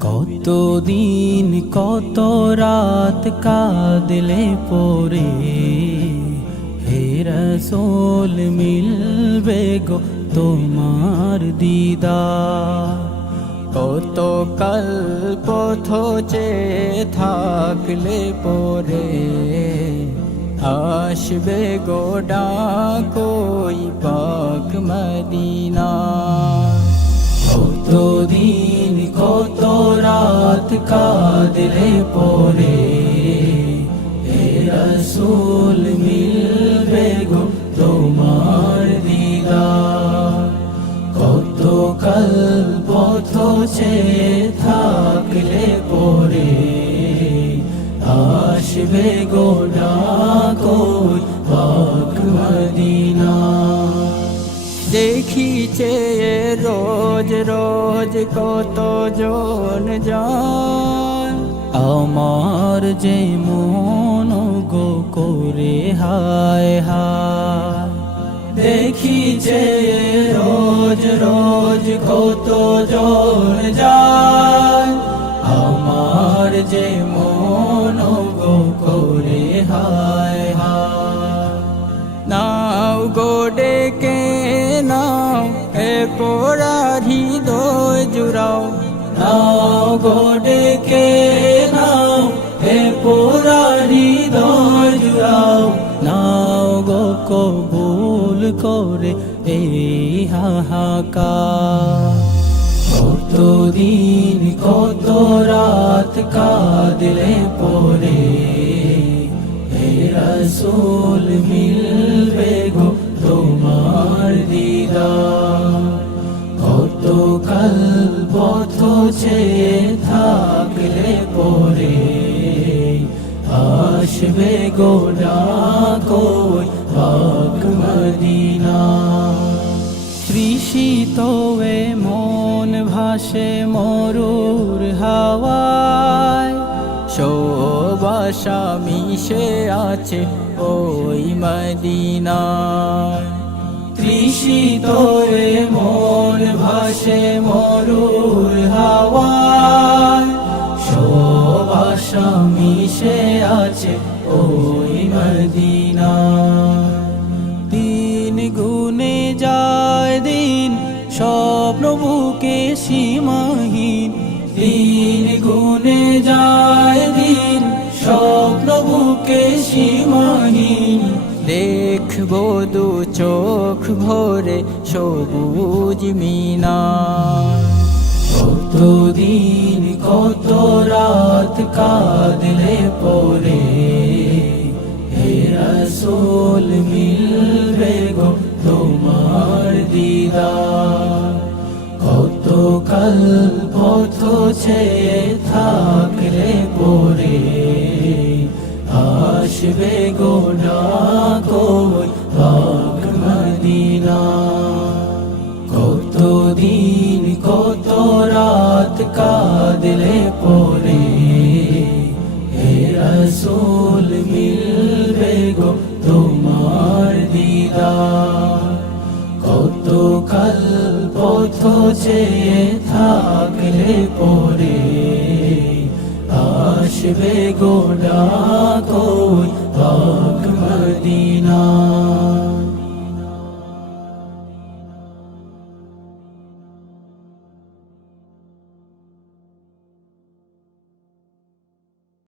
কতদিন কত রাত কাঁদলে পরে, হে রাসূল মিলবে গো তোমার দিদার। কত কাল পথ চেয়ে থাকলে পরে, আসবে গো ডাকোই পাক মদিনা। কতদিন কত রাত কাঁদলে পরে, হে রাসূল মিলবে গো তোমার দিদার। কত কাল পথ চেয়ে থাকলে পরে, আসবে গো ডাকোই পাক মদিনা। দেখিছে রোজ রোজ কত জন যায়, আমার যে মন গো করে হায় হায়। দেখিছে রোজ রোজ কত জন যায়, আমার যে মন গো করে হায় হায়। নাও গো ডেকে নাও, এ পোড়া হৃদয় জুড়াও। নাও গো ডেকে নাও, এ পোড়া হৃদয় জুড়াও। নাও গো কবুল করে এই হাহাকার। কতদিন কত রাত কাঁদলে পরে, হে রাসূল মিলবে গো তোমার দিদার। কত কাল পথ চেয়ে থাকলে পরে, আসবে গো ডাকোই পাক মদিনা। তৃষিত এ মন ভাসে মরুর হাওয়ায়, শোবাসা মিশে আছে ওই মদিনায়। তৃষিত এ মন ভাসে মরুর হাওয়ায়, শোবাসা মিশে আছে ওই মদিনায়। দিন গুনে যায় দিন, স্বপ্ন বুকে সীমাহীন। দিন গুনে যায় দিন, স্বপ্ন বুকে সীমাহীন। দেখবো দু চোখ ভরে সবুজ মিনার। কতদিন কত রাত কাঁদলে পরে, হে রাসূল মিলবে গো তোমার দিদার। কত কাল পথ চেয়ে থাকলে পরে, আসবে গো ডাকোই পাক মদিনা। কতদিন কত রাত কাঁদলে পরে, হে রাসূল মিলবে গো তোমার দিদার। কত কাল পথ চেয়ে থাকলে পরে, আসবে গো ডাকোই পাক মদিনা।